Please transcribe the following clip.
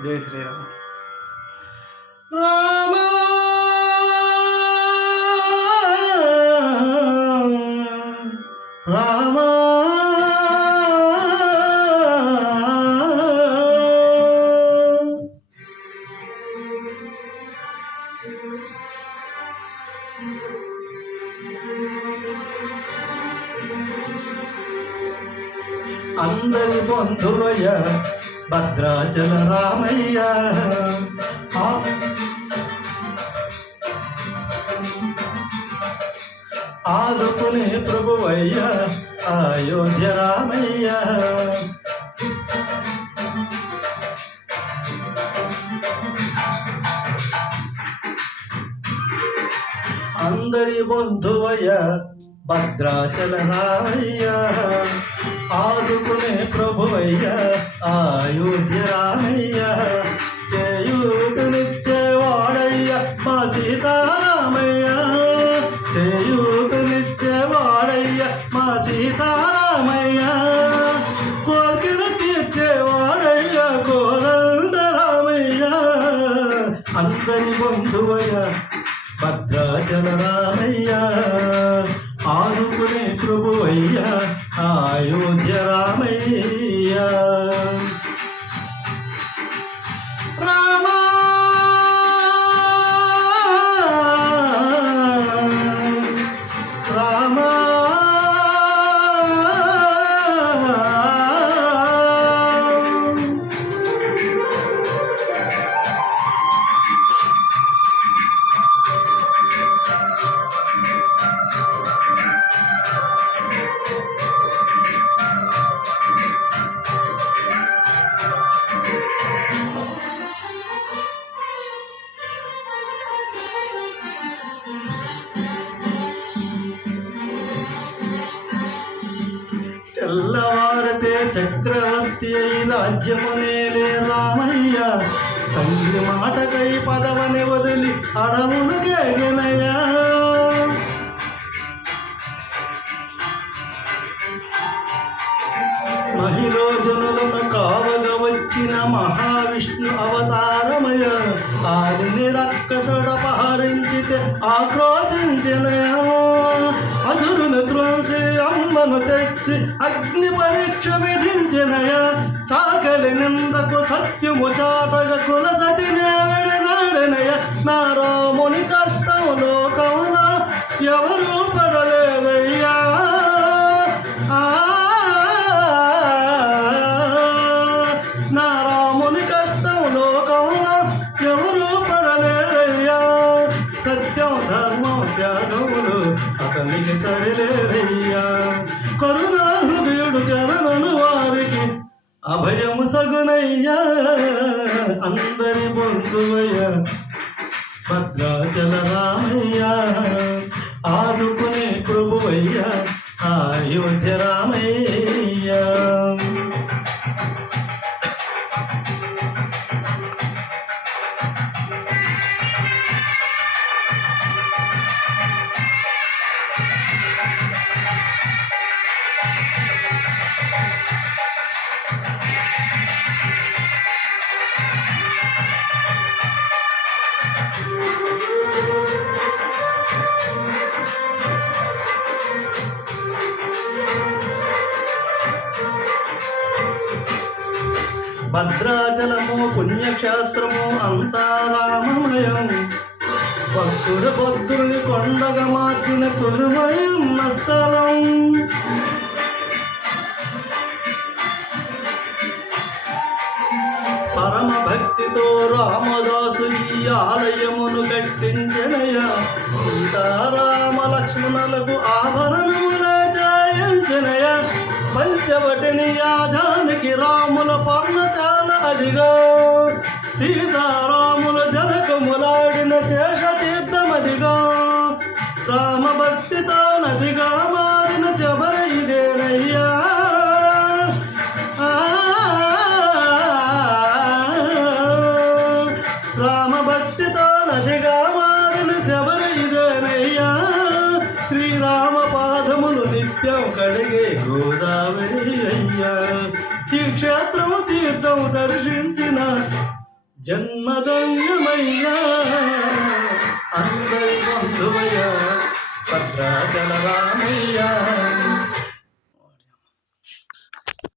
జై శ్రీరామ్. రామ రామ అందరి బంధువయ్య భద్రాచల రామయ్య, ఆదుకునే ప్రభువయ్య అయోధ్య రామయ్య. అందరి బంధువయ్య భద్రాచల రామయ్య, ఆదుకునే ప్రభువయ్య అయోధ్య రామయ్య. చేయూతనిచ్చేవాడయ్య మా సీతారామయ్య, చేయూతనిచ్చేవాడయ్య మా సీతారామయ్య. కోరికలు తీర్చేవాడయ్య కోదండ రామయ్య. అందరి బంధువయ్య భద్రాచల రామయ్య, ఆదుకునే ప్రభువయ్య అయోధ్య రామయ్య. రామ రామ తెల్లవారితే చక్రవర్తి అయి రాజ్యమునేలే రామయ్య. తండ్రి మాటకై పదవని వదిలి అడవులు గేగనయ్యా. మహిళ జనులను కావగ వచ్చిన మహావిష్ణు అవతారమయ. ఆదిని రక్కసుడపహరించితే ఆక్రోశించినయా. అసురును త్రోసి అమ్మను తెచ్చి అగ్ని పరీక్ష విధించినయా. సాకలి నిందకు సత్యము చాటగ కులసతినే విడనాడినయ. నా రాముని కష్టం లోకమున ఎవరు పడలేదయ్యా. నా రాముని కష్టం లోకమున ఎవరు పడలేదయ్యా. సత్యం ధర్మం త్యాగములు అతనికి సరిలేదయ్యా. కరుణా హృదయుడు చరణను వారికి అభయము సగునయ్యా. అందరి బంధువయ్య భద్రాచల రామయ్య, ఆదుకునే ప్రభువయ్య అయోధ్య రామయ్య. భద్రాచలము పుణ్యక్షేత్రము అంతా రామమయం. భక్తుడు భక్తుని కొండగా మార్చిన తొలిమయం స్థలం. పరమ భక్తితో రామదాసు ఈ ఆలయమును కట్టించనయ. సీతారామ లక్ష్మణులకు ఆభరణముల జయించనయ. పంచవటిని యాజానికి రాముల పర్ణశాల అదిగా. సీతారాముల జనకములాడిన శేషతీర్థమదిగా. రామ భక్తితో నదిగా మారిన శబర ఇదేనయ్యా. రామ భక్తితో నదిగా మారిన శబర ఇదేనయ్యా. శ్రీరామ పాదములు నిత్యం కడిగే గోదావరి అయ్యా. ఈ క్షేత్రము తీర్థం దర్శించిన జన్మధన్యమయ్యా అందరి బంధువయ్యా భద్రాచల రామయ్యా